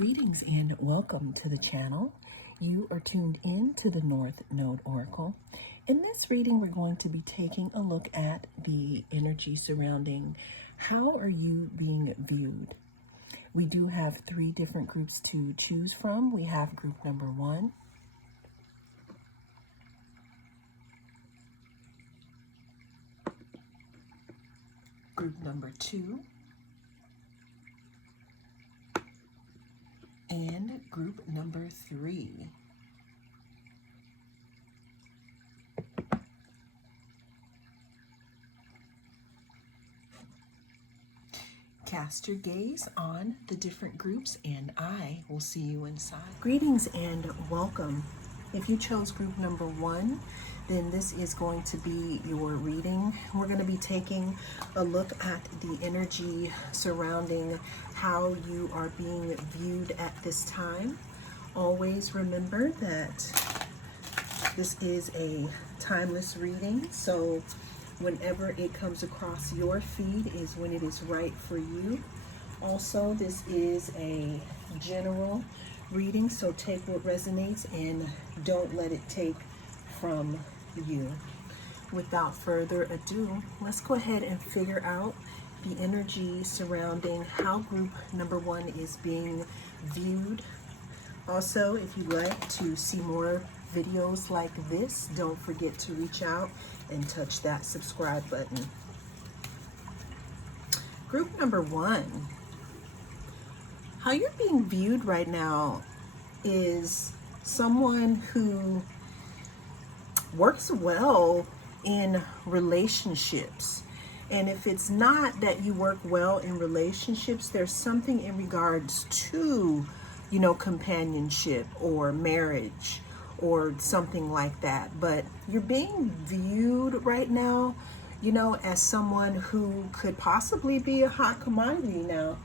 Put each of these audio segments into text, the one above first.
Greetings and welcome to the channel. You are tuned in to the North Node Oracle. In this reading, we're going to be taking a look at the energy surrounding how are you being viewed. We do have three different groups to choose from. We have group number 1, group number 2, and group number 3. Cast your gaze on the different groups and I will see you inside. Greetings and welcome. If you chose group number 1, then this is going to be your reading. We're going to be taking a look at the energy surrounding how you are being viewed at this time. Always remember that this is a timeless reading, so whenever it comes across your feed is when it is right for you. Also, this is a general reading, so take what resonates and don't let it take from you. Without further ado, let's go ahead and figure out the energy surrounding how group number 1 is being viewed. Also, if you'd like to see more videos like this, don't forget to reach out and touch that subscribe button. Group number 1, how you're being viewed right now is someone who works well in relationships. And if it's not that you work well in relationships, there's something in regards to, companionship or marriage or something like that. But you're being viewed right now, as someone who could possibly be a hot commodity now,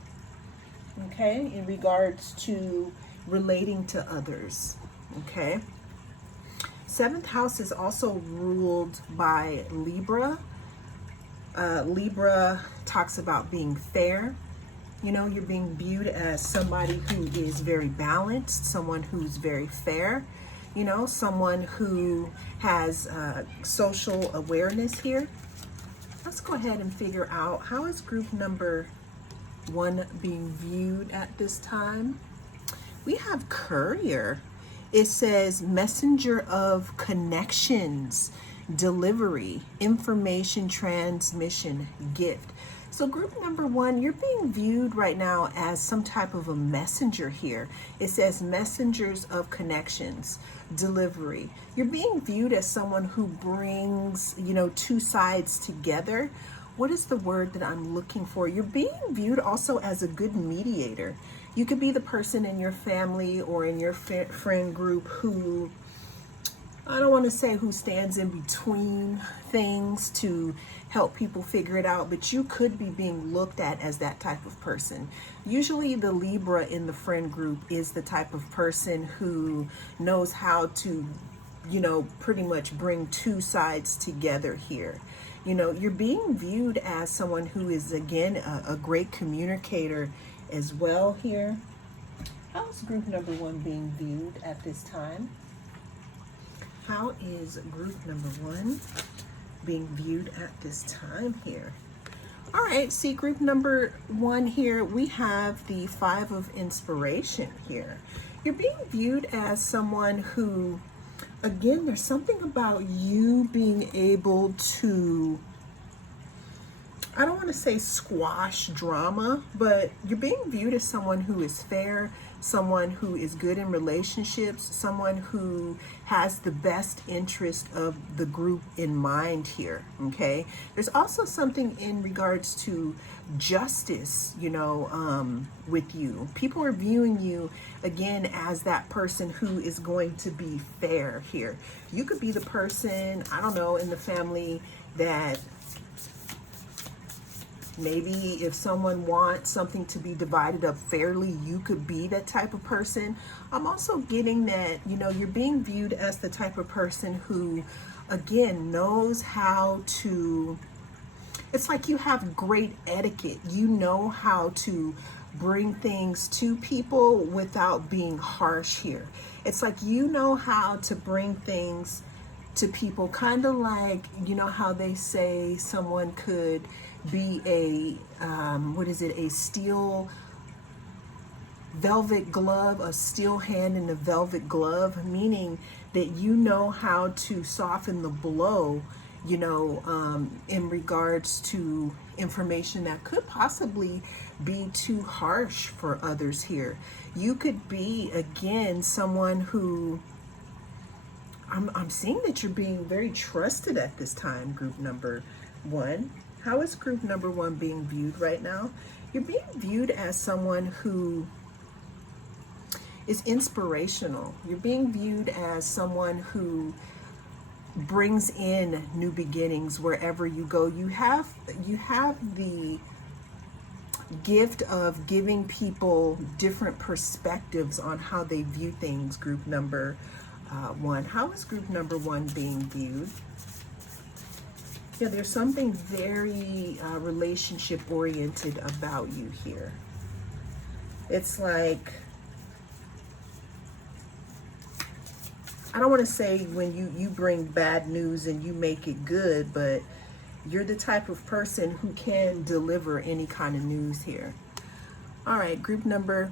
okay, in regards to relating to others, okay? 7th house is also ruled by Libra. Libra talks about being fair. You're being viewed as somebody who is very balanced, someone who's very fair, someone who has social awareness here. Let's go ahead and figure out how is group number 1 being viewed at this time. We have Courier. It says messenger of connections, delivery, information transmission, gift. So group number 1, you're being viewed right now as some type of a messenger here. It says messengers of connections, delivery. You're being viewed as someone who brings, two sides together. What is the word that I'm looking for? You're being viewed also as a good mediator. You could be the person in your family or in your friend group who, I don't want to say who stands in between things to help people figure it out, but you could be being looked at as that type of person. Usually the Libra in the friend group is the type of person who knows how to, pretty much bring two sides together here. You're being viewed as someone who is, again, a great communicator as well here. How is group number 1 being viewed at this time? How is group number 1 being viewed at this time here? All right, see, group number 1 here, we have the 5 of inspiration here. You're being viewed as someone who, again, there's something about you being able to, I don't want to say squash drama, but you're being viewed as someone who is fair, someone who is good in relationships, someone who has the best interest of the group in mind here, okay? There's also something in regards to justice, with you. People are viewing you, again, as that person who is going to be fair here. You could be the person, I don't know, in the family that maybe if someone wants something to be divided up fairly, you could be that type of person. I'm also getting that, you're being viewed as the type of person who, again, knows how to, it's like you have great etiquette. You know how to bring things to people without being harsh here. It's like you know how to bring things to people, kind of like, you know how they say someone could be a, a steel velvet glove, a steel hand in a velvet glove, meaning that you know how to soften the blow, in regards to information that could possibly be too harsh for others here. You could be, again, someone who, I'm seeing that you're being very trusted at this time, group number one. How is group number one being viewed right now? You're being viewed as someone who is inspirational. You're being viewed as someone who brings in new beginnings wherever you go. You have the gift of giving people different perspectives on how they view things, group number one. How is group number one being viewed? Yeah, there's something very relationship oriented about you here. It's like, I don't want to say when you bring bad news and you make it good, but you're the type of person who can deliver any kind of news here. All right, group number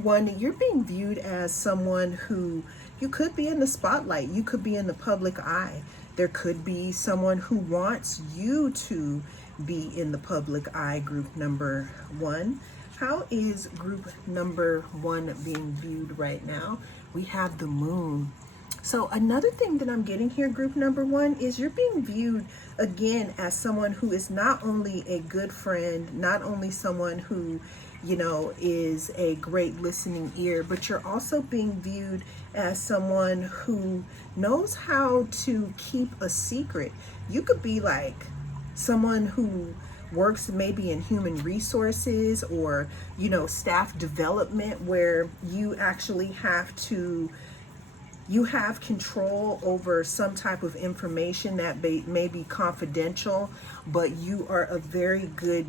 one, you're being viewed as someone who, you could be in the spotlight. You could be in the public eye. There could be someone who wants you to be in the public eye, group number one. How is group number one being viewed right now? We have the moon. So another thing that I'm getting here, group number one, is you're being viewed again as someone who is not only a good friend, not only someone who, is a great listening ear, but you're also being viewed as someone who knows how to keep a secret. You could be like someone who works maybe in human resources or, staff development, where you actually have control over some type of information that may be confidential, but you are a very good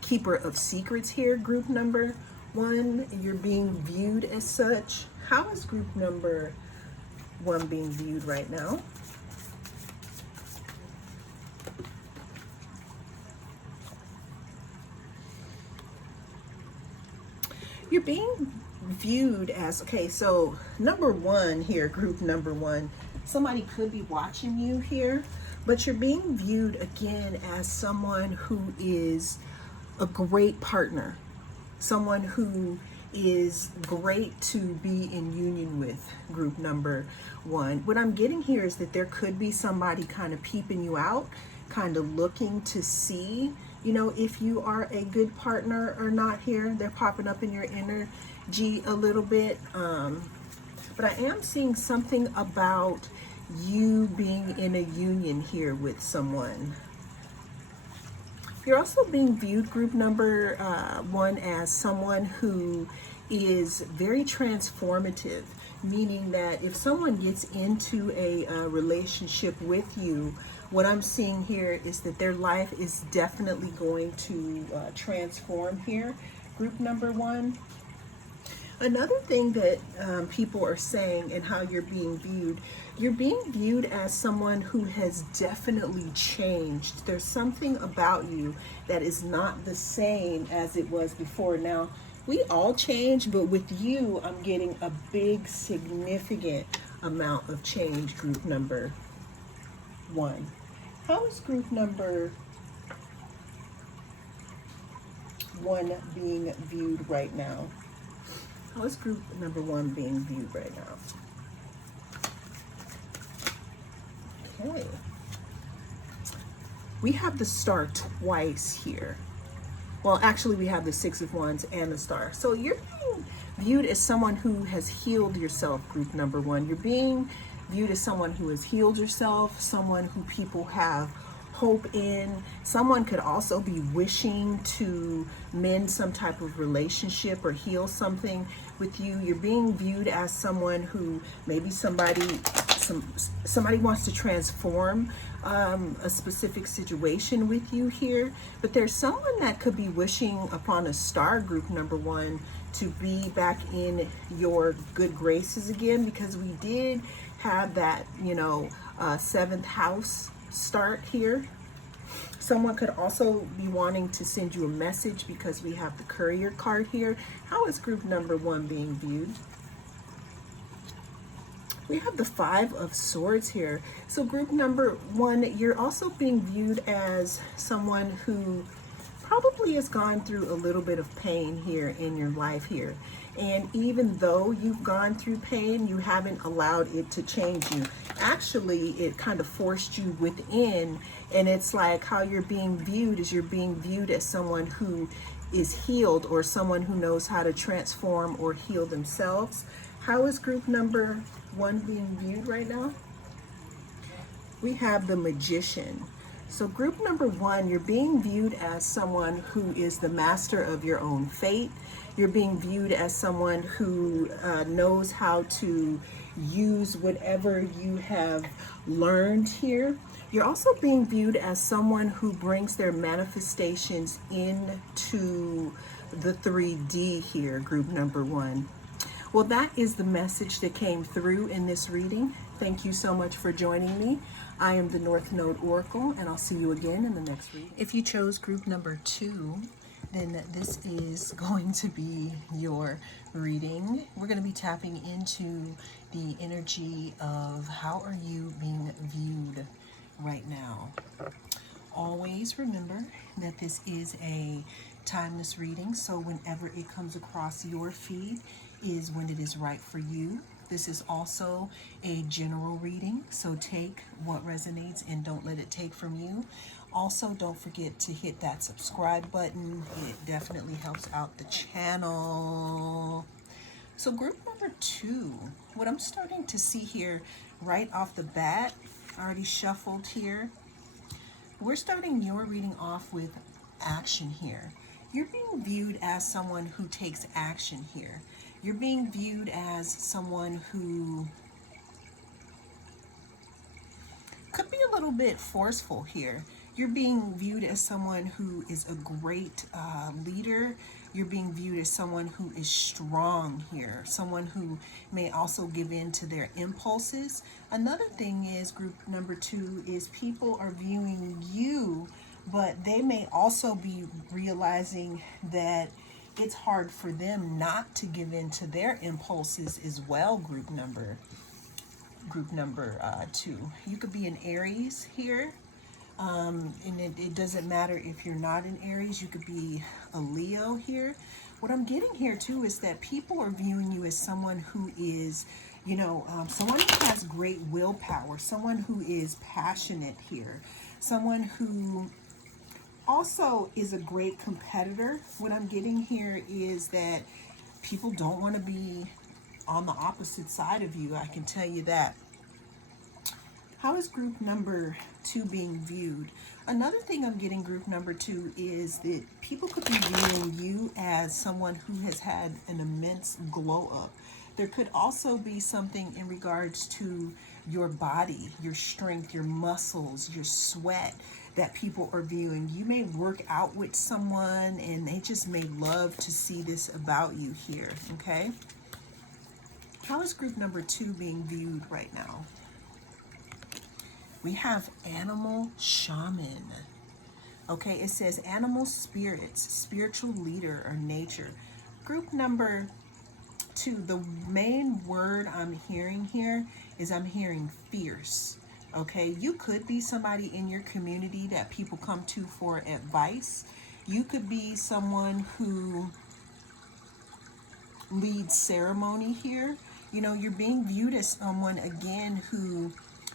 keeper of secrets here, group number one. You're being viewed as such. How is group number one being viewed right now? You're being viewed as, okay, so number one here, group number one, somebody could be watching you here, but you're being viewed again as someone who is a great partner, someone who is great to be in union with, group number one. What I'm getting here is that there could be somebody kind of peeping you out, kind of looking to see, if you are a good partner or not here. They're popping up in your energy a little bit. But I am seeing something about you being in a union here with someone. You're also being viewed, group number one, as someone who is very transformative, meaning that if someone gets into a relationship with you, what I'm seeing here is that their life is definitely going to transform here, group number one. Another thing that people are saying and how you're being viewed as someone who has definitely changed. There's something about you that is not the same as it was before. Now, we all change, but with you, I'm getting a big, significant amount of change, group number one. How is group number one being viewed right now? How is group number one being viewed right now? Okay. We have the star twice here. Well, actually, we have the Six of Wands and the star. So you're being viewed as someone who has healed yourself, group number one. You're being viewed as someone who has healed yourself, someone who people have hope in. Someone could also be wishing to mend some type of relationship or heal something with you. You're being viewed as someone who, maybe somebody somebody wants to transform a specific situation with you here, but there's someone that could be wishing upon a star, group number one, to be back in your good graces again, because we did have that, seventh house start here. Someone could also be wanting to send you a message because we have the courier card here. How is group number one being viewed? We have the Five of Swords here. So group number one, you're also being viewed as someone who probably has gone through a little bit of pain here in your life here. And even though you've gone through pain, you haven't allowed it to change you. Actually, it kind of forced you within, and it's like how you're being viewed is you're being viewed as someone who is healed, or someone who knows how to transform or heal themselves. How is group number one being viewed right now? We have the Magician. So group number one, you're being viewed as someone who is the master of your own fate. You're being viewed as someone who knows how to use whatever you have learned here. You're also being viewed as someone who brings their manifestations into the 3D here, group number one. Well, that is the message that came through in this reading. Thank you so much for joining me. I am the North Node Oracle, and I'll see you again in the next reading. If you chose group number two, then this is going to be your reading. We're going to be tapping into the energy of how are you being viewed right now. Always remember that this is a timeless reading, so whenever it comes across your feed is when it is right for you. This is also a general reading, so take what resonates and don't let it take from you. Also, don't forget to hit that subscribe button. It definitely helps out the channel. So group number two, what I'm starting to see here right off the bat, I already shuffled here. We're starting your reading off with action here. You're being viewed as someone who takes action here. You're being viewed as someone who could be a little bit forceful here. You're being viewed as someone who is a great leader. You're being viewed as someone who is strong here, someone who may also give in to their impulses. Another thing is group number two is people are viewing you, but they may also be realizing that it's hard for them not to give in to their impulses as well, group number two. You could be an Aries here, and it doesn't matter if you're not an Aries. You could be a Leo here. What I'm getting here too is that people are viewing you as someone who is, someone who has great willpower, someone who is passionate here, someone who also is a great competitor. What I'm getting here is that people don't want to be on the opposite side of you. I can tell you that. How is group number two being viewed? Another thing I'm getting group number two is that people could be viewing you as someone who has had an immense glow up. There could also be something in regards to your body, your strength, your muscles, your sweat that people are viewing. You may work out with someone and they just may love to see this about you here, okay? How is group number two being viewed right now? We have animal shaman. Okay, it says animal spirits, spiritual leader, or nature. Group number two, the main word I'm hearing here is I'm hearing fierce. Okay, you could be somebody in your community that people come to for advice. You could be someone who leads ceremony here. You're being viewed as someone, again, who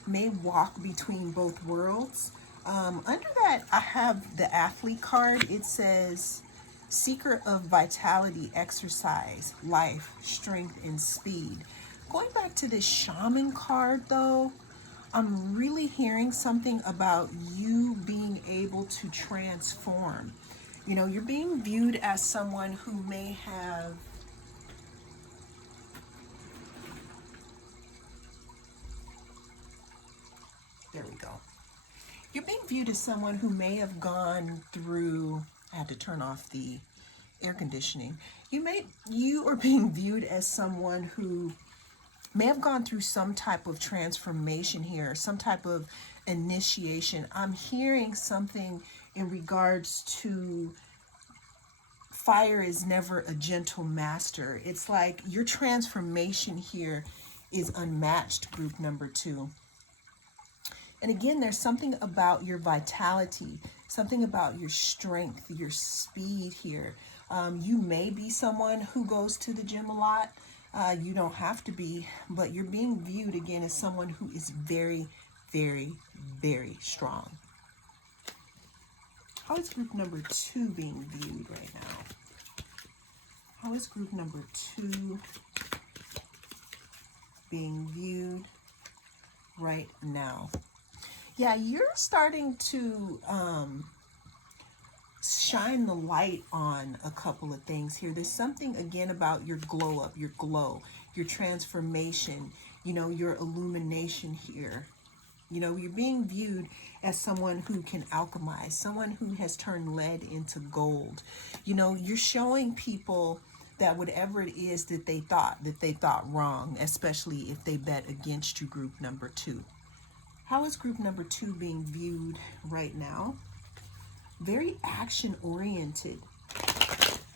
may walk between both worlds. Under that, I have the athlete card. It says seeker of vitality, exercise, life, strength, and speed. Going back to this shaman card, though, I'm really hearing something about you being able to transform. You're being viewed as someone who may have You're being viewed as someone who may have gone through, I had to turn off the air conditioning. You are being viewed as someone who may have gone through some type of transformation here, some type of initiation. I'm hearing something in regards to fire is never a gentle master. It's like your transformation here is unmatched, group number 2. And again, there's something about your vitality, something about your strength, your speed here. You may be someone who goes to the gym a lot. You don't have to be, but you're being viewed again as someone who is very, very, very strong. How is group number 2 being viewed right now? How is group number 2 being viewed right now? Yeah, you're starting to shine the light on a couple of things here. There's something again about your glow up, your glow, your transformation, your illumination here. You're being viewed as someone who can alchemize, someone who has turned lead into gold. You're showing people that whatever it is that they thought wrong, especially if they bet against you, group number 2. How is group number 2 being viewed right now? Very action oriented.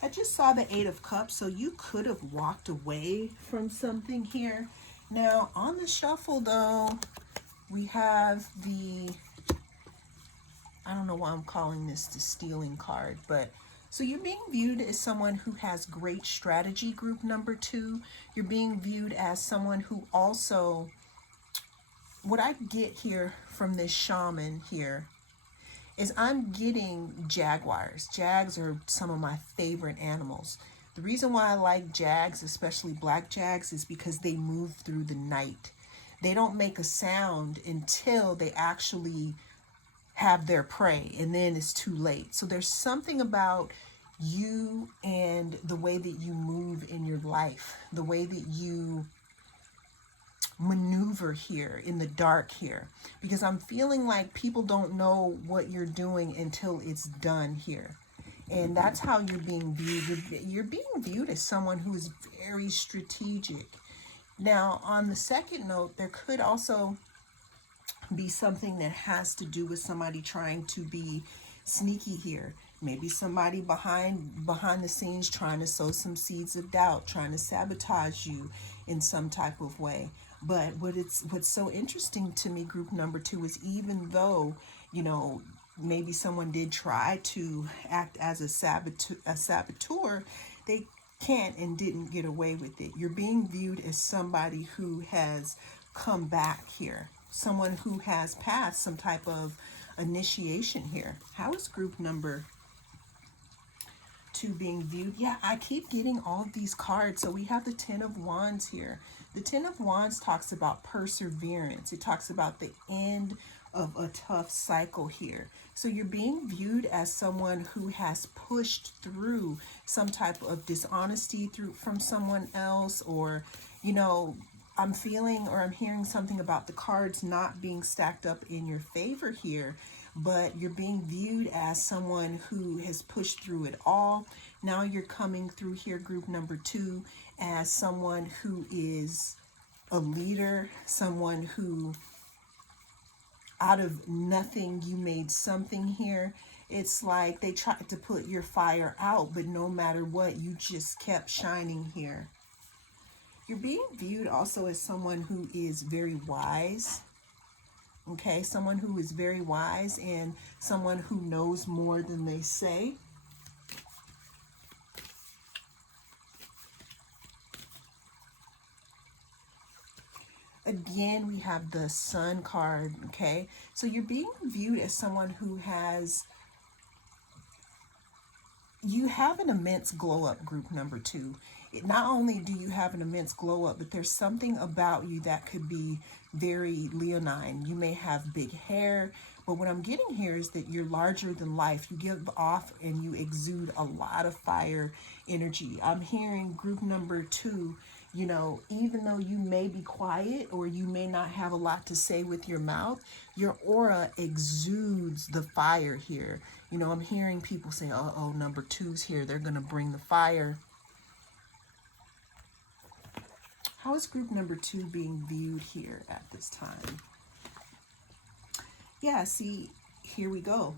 I just saw the 8 of Cups, so you could have walked away from something here. Now, on the shuffle, though, we have I don't know why I'm calling this the stealing card, but so you're being viewed as someone who has great strategy, group number 2. You're being viewed as someone who also, what I get here from this shaman here is I'm getting jaguars. Jags are some of my favorite animals. The reason why I like jags, especially black jags, is because they move through the night. They don't make a sound until they actually have their prey, and then it's too late. So there's something about you and the way that you move in your life, the way that you maneuver here in the dark here, because I'm feeling like people don't know what you're doing until it's done here. And that's how you're being viewed. You're being viewed as someone who is very strategic. Now, on the second note, there could also be something that has to do with somebody trying to be sneaky here. Maybe somebody behind the scenes trying to sow some seeds of doubt, trying to sabotage you in some type of way. But what's so interesting to me, group number 2, is even though, maybe someone did try to act as a saboteur, they can't and didn't get away with it. You're being viewed as somebody who has come back here, someone who has passed some type of initiation here. How is group number 2 being viewed? Yeah, I keep getting all of these cards. So we have the 10 of Wands here. The 10 of Wands talks about perseverance. It talks about the end of a tough cycle here. So you're being viewed as someone who has pushed through some type of dishonesty from someone else, or, I'm feeling or I'm hearing something about the cards not being stacked up in your favor here, but you're being viewed as someone who has pushed through it all. Now you're coming through here, group number 2, as someone who is a leader, someone who out of nothing you made something here. It's like they tried to put your fire out, but no matter what, you just kept shining here. You're being viewed also as someone who is very wise. Okay, someone who is very wise and someone who knows more than they say. Again, we have the Sun card, okay? So you're being viewed as someone who you have an immense glow up, group number 2. Not only do you have an immense glow up, but there's something about you that could be very leonine. You may have big hair, but what I'm getting here is that you're larger than life. You give off and you exude a lot of fire energy. I'm hearing, group number 2, You know, even though you may be quiet or you may not have a lot to say with your mouth, your aura exudes the fire here. You know, I'm hearing people say, uh-oh, number two's here. They're going to bring the fire. How is group number two being viewed here at this time? Yeah, see, here we go.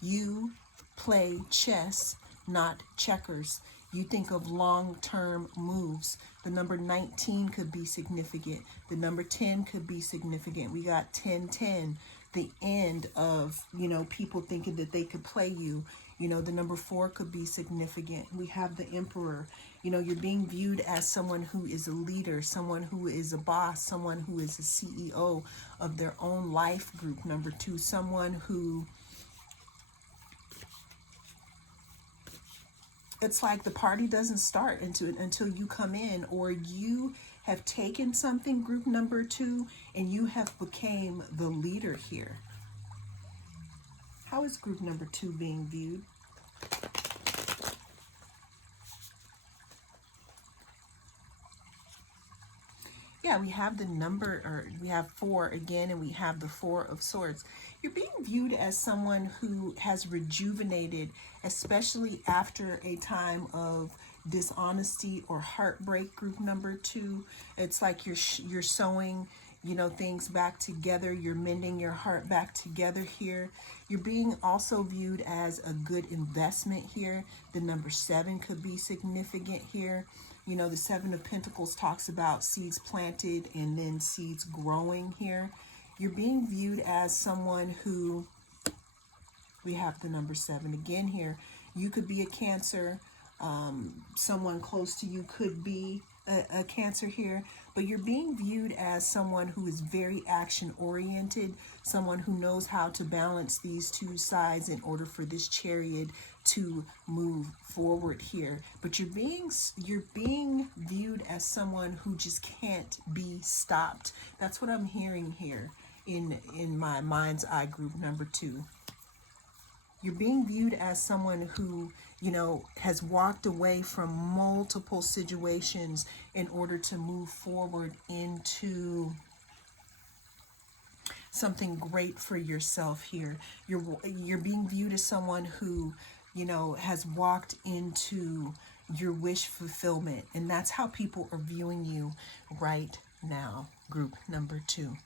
You play chess, not checkers. You think of long-term moves. The number 19 could be significant. The number 10 could be significant. We got 10-10, the end of, you know, people thinking that they could play you. You know, the number 4 could be significant. We have the Emperor. You know, you're being viewed as someone who is a leader, someone who is a boss, someone who is a CEO of their own life, group number 2, someone who, it's like the party doesn't start until you come in, or you have taken something, group number 2, and you have became the leader here. How is group number 2 being viewed? Yeah, we have the number, or we have 4 again, and we have the 4 of Swords. You're being viewed as someone who has rejuvenated, especially after a time of dishonesty or heartbreak, group number 2. It's like you're sewing, you know, things back together. You're mending your heart back together here. You're being also viewed as a good investment here. The number 7 could be significant here. You know, the 7 of Pentacles talks about seeds planted and then seeds growing here. You're being viewed as someone who, we have the number 7 again here. You could be a Cancer. Someone close to you could be a Cancer here, but you're being viewed as someone who is very action oriented, someone who knows how to balance these two sides in order for this chariot to move forward here. But you're being viewed as someone who just can't be stopped. That's what I'm hearing here in my mind's eye, group number 2. You're being viewed as someone who, you know, has walked away from multiple situations in order to move forward into something great for yourself here. You're being viewed as someone who, you know, has walked into your wish fulfillment, and that's how people are viewing you right now, group number 2.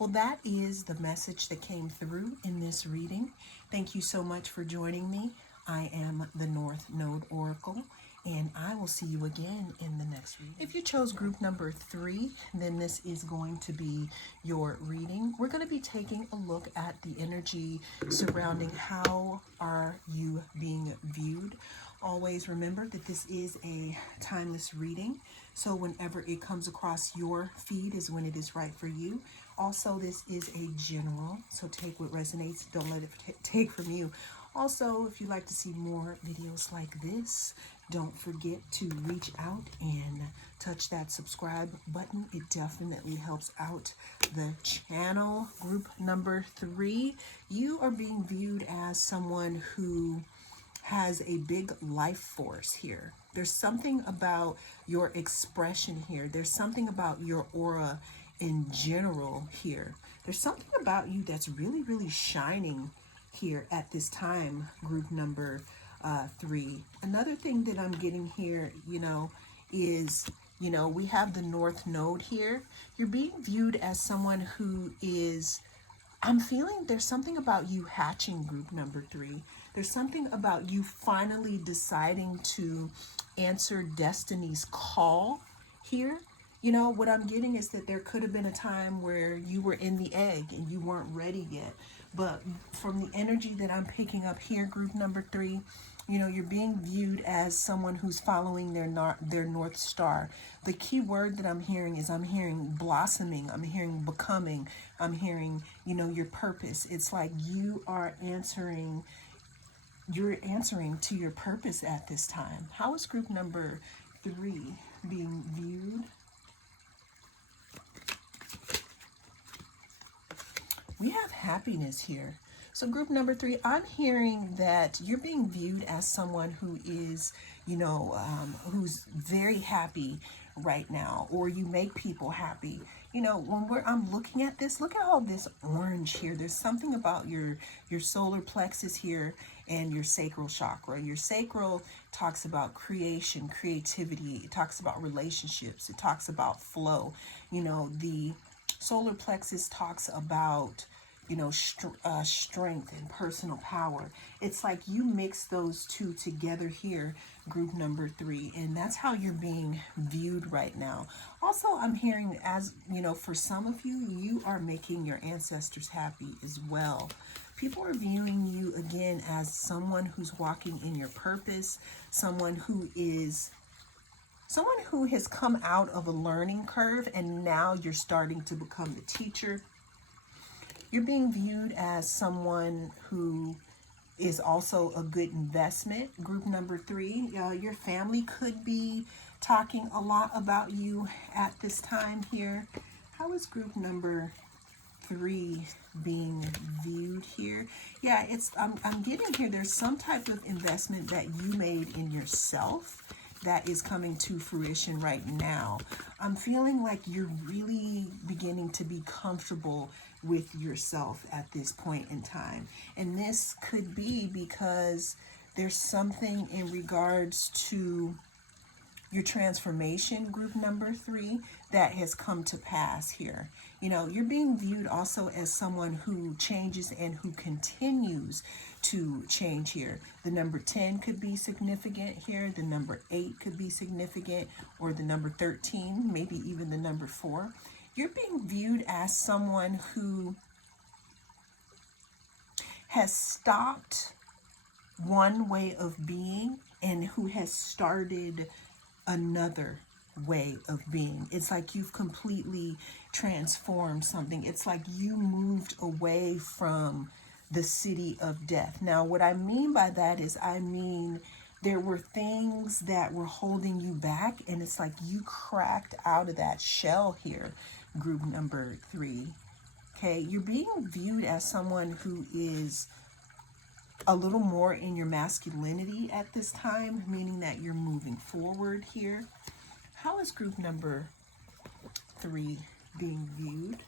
Well, that is the message that came through in this reading. Thank you so much for joining me. I am the North Node Oracle, and I will see you again in the next reading. If you chose group number 3, then this is going to be your reading. We're going to be taking a look at the energy surrounding how are you being viewed. Always remember that this is a timeless reading, so whenever it comes across your feed is when it is right for you. Also, this is a general, so take what resonates, don't let it take from you. Also, if you'd like to see more videos like this, don't forget to reach out and touch that subscribe button. It definitely helps out the channel. Group number 3, you are being viewed as someone who has a big life force here. There's something about your expression here. There's something about your aura in general here. There's something about you that's really, really shining here at this time, group number 3. Another thing that I'm getting here, you know, is, you know, we have the North Node here. You're being viewed as someone who is, I'm feeling there's something about you hatching, group number 3. There's something about you finally deciding to answer destiny's call here. You know, what I'm getting is that there could have been a time where you were in the egg and you weren't ready yet. But from the energy that I'm picking up here, group number 3, you know, you're being viewed as someone who's following their North Star. The key word that I'm hearing is, I'm hearing blossoming, I'm hearing becoming, I'm hearing, you know, your purpose. It's like you are answering, you're answering to your purpose at this time. How is group number 3 being viewed? We have happiness here. So group number 3, I'm hearing that you're being viewed as someone who is, who's very happy right now, or you make people happy. I'm looking at this, look at all this orange here. There's something about your solar plexus here and your sacral chakra. Your sacral talks about creation, creativity. It talks about relationships. It talks about flow. The solar plexus talks about strength and personal power. It's like you mix those two together here, group number 3, and that's how you're being viewed right now. Also, I'm hearing, as for some of you, you are making your ancestors happy as well. People are viewing you again as someone who's walking in your purpose, someone who has come out of a learning curve, and now you're starting to become the teacher. You're being viewed as someone who is also a good investment. Group number 3, your family could be talking a lot about you at this time here. How is group number 3 being viewed here? Yeah, I'm getting here, there's some type of investment that you made in yourself that is coming to fruition right now. I'm feeling like you're really beginning to be comfortable with yourself at this point in time. And this could be because there's something in regards to your transformation, group number 3, that has come to pass here. You're being viewed also as someone who changes and who continues to change here. The number 10 could be significant here. The number 8 could be significant, or the number 13, maybe even the number 4. You're being viewed as someone who has stopped one way of being and who has started another way of being. It's like you've completely transformed something. It's like you moved away from the city of death. Now, what I mean by that is, there were things that were holding you back, and it's like you cracked out of that shell here, group number 3. Okay, you're being viewed as someone who is a little more in your masculinity at this time, meaning that you're moving forward here. How is group number 3 being viewed?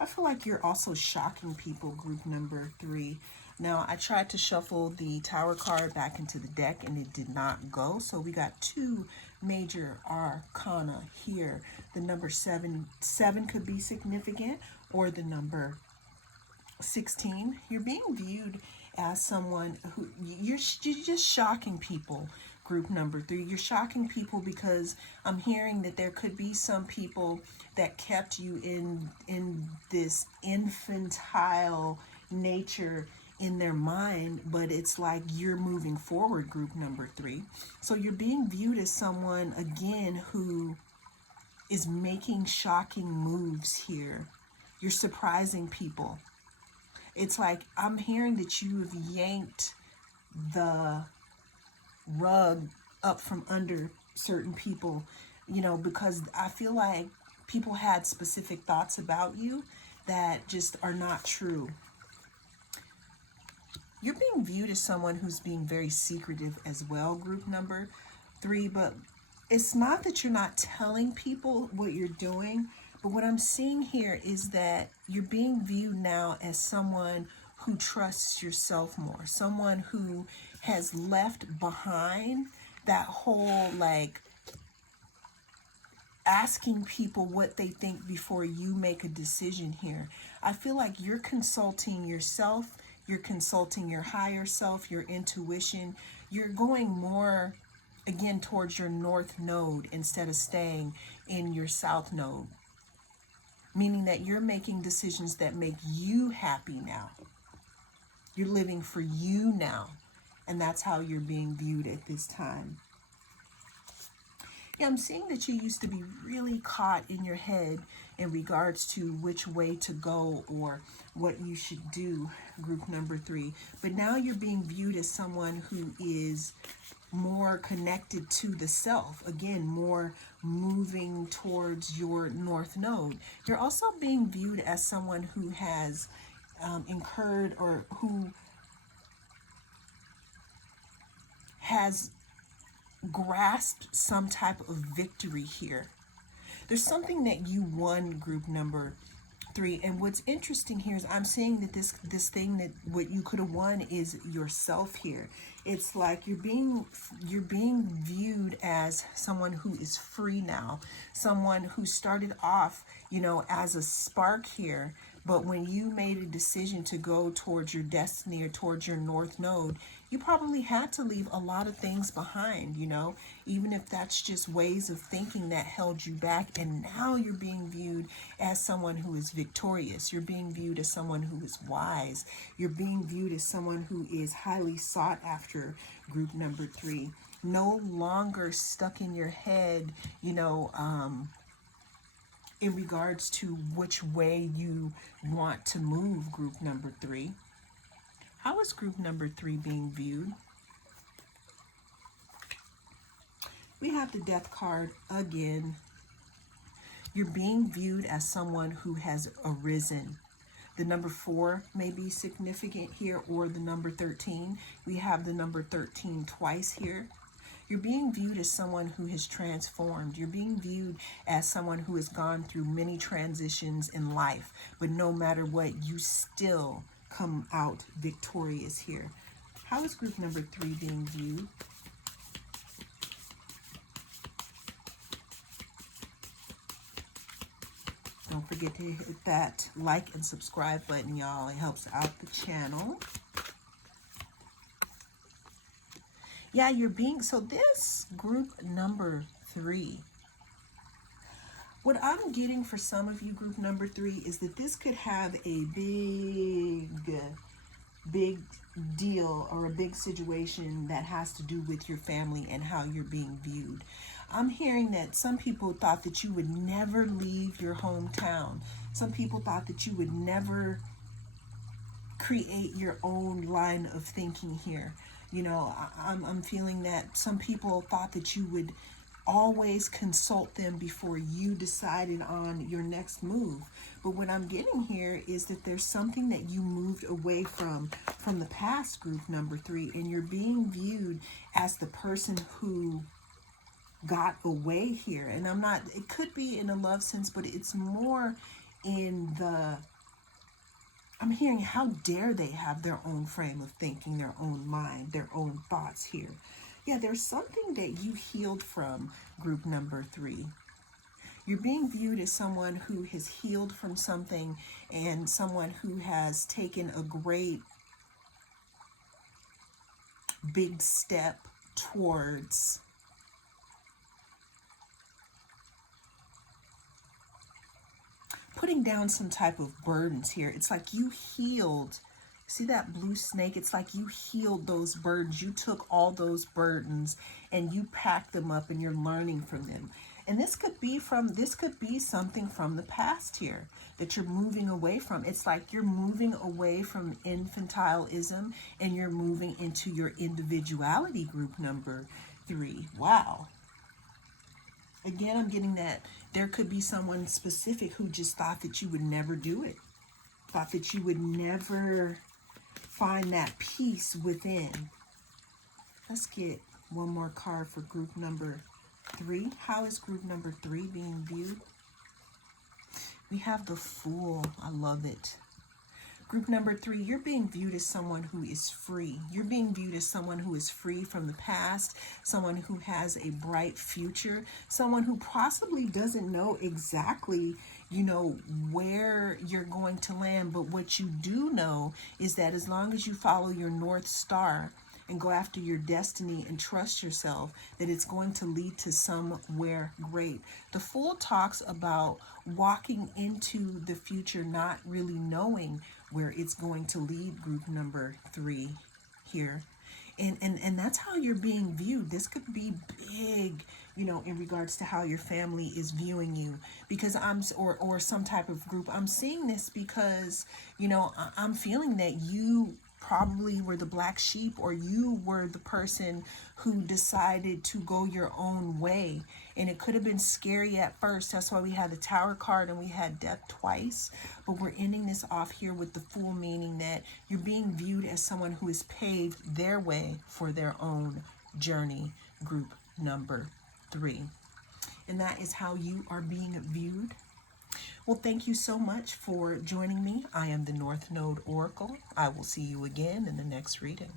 I feel like you're also shocking people, group number 3. Now, I tried to shuffle the Tower card back into the deck and it did not go. So we got 2 major arcana here. The number 7 could be significant, or the number 16. You're being viewed as someone who you're just shocking people, group number 3. You're shocking people because I'm hearing that there could be some people that kept you in this infantile nature in their mind, but it's like you're moving forward, group number 3. So you're being viewed as someone, again, who is making shocking moves here. You're surprising people. It's like I'm hearing that you've yanked the rug up from under certain people, because I feel like people had specific thoughts about you that just are not true. You're being viewed as someone who's being very secretive as well, group number 3, but it's not that you're not telling people what you're doing, but what I'm seeing here is that you're being viewed now as someone who trusts yourself more, someone who has left behind that whole asking people what they think before you make a decision here. I feel like you're consulting yourself, you're consulting your higher self, your intuition. You're going more, again, towards your north node instead of staying in your south node, meaning that you're making decisions that make you happy now. You're living for you now, and that's how you're being viewed at this time. Yeah, I'm seeing that you used to be really caught in your head in regards to which way to go or what you should do, group number 3. But now you're being viewed as someone who is more connected to the self. Again, more moving towards your north node. You're also being viewed as someone who has incurred, or who has grasped some type of victory here. There's something that you won, group number 3. And what's interesting here is I'm seeing that this thing, that what you could have won is yourself here. It's like you're being viewed as someone who is free now, someone who started off, as a spark here, but when you made a decision to go towards your destiny or towards your north node, you probably had to leave a lot of things behind, even if that's just ways of thinking that held you back. And now you're being viewed as someone who is victorious. You're being viewed as someone who is wise. You're being viewed as someone who is highly sought after, group number 3. No longer stuck in your head, in regards to which way you want to move, group number 3. How is group number 3 being viewed? We have the Death card again. You're being viewed as someone who has arisen. The number 4 may be significant here, or the number 13. We have the number 13 twice here. You're being viewed as someone who has transformed. You're being viewed as someone who has gone through many transitions in life. But no matter what, you still come out victorious here. How is group number 3 being viewed? Don't forget to hit that like and subscribe button, y'all. It helps out the channel. Yeah, so this group number 3, what I'm getting for some of you, group number 3, is that this could have a big deal, or a big situation that has to do with your family and how you're being viewed. I'm hearing that some people thought that you would never leave your hometown. Some people thought that you would never create your own line of thinking here. I'm feeling that some people thought that you would always consult them before you decided on your next move. But what I'm getting here is that there's something that you moved away from the past, group number 3, and you're being viewed as the person who got away here. And it could be in a love sense, but it's more in I'm hearing, how dare they have their own frame of thinking, their own mind, their own thoughts here. Yeah, there's something that you healed from, group number 3. You're being viewed as someone who has healed from something, and someone who has taken a great big step towards putting down some type of burdens here. It's like you healed. See that blue snake? It's like you healed those burdens. You took all those burdens and you packed them up, and you're learning from them. And this could be something from the past here that you're moving away from. It's like you're moving away from infantilism and you're moving into your individuality, group number 3. Wow. Again, I'm getting that there could be someone specific who just thought that you would never do it. Thought that you would never find that peace within. Let's get one more card for group number 3. How is group number 3 being viewed? We have the Fool. I love it. Group number 3, you're being viewed as someone who is free. You're being viewed as someone who is free from the past, someone who has a bright future, someone who possibly doesn't know exactly, where you're going to land. But what you do know is that as long as you follow your North Star and go after your destiny and trust yourself, that it's going to lead to somewhere great. The Fool talks about walking into the future not really knowing where it's going to lead, group number 3 here. And that's how you're being viewed. This could be big, in regards to how your family is viewing you, because or some type of group. I'm seeing this because, I'm feeling that you probably were the black sheep, or you were the person who decided to go your own way. And it could have been scary at first. That's why we had the Tower card and we had death twice. But we're ending this off here with the Fool, meaning that you're being viewed as someone who has paved their way for their own journey. Group number 3. And that is how you are being viewed. Well, thank you so much for joining me. I am the North Node Oracle. I will see you again in the next reading.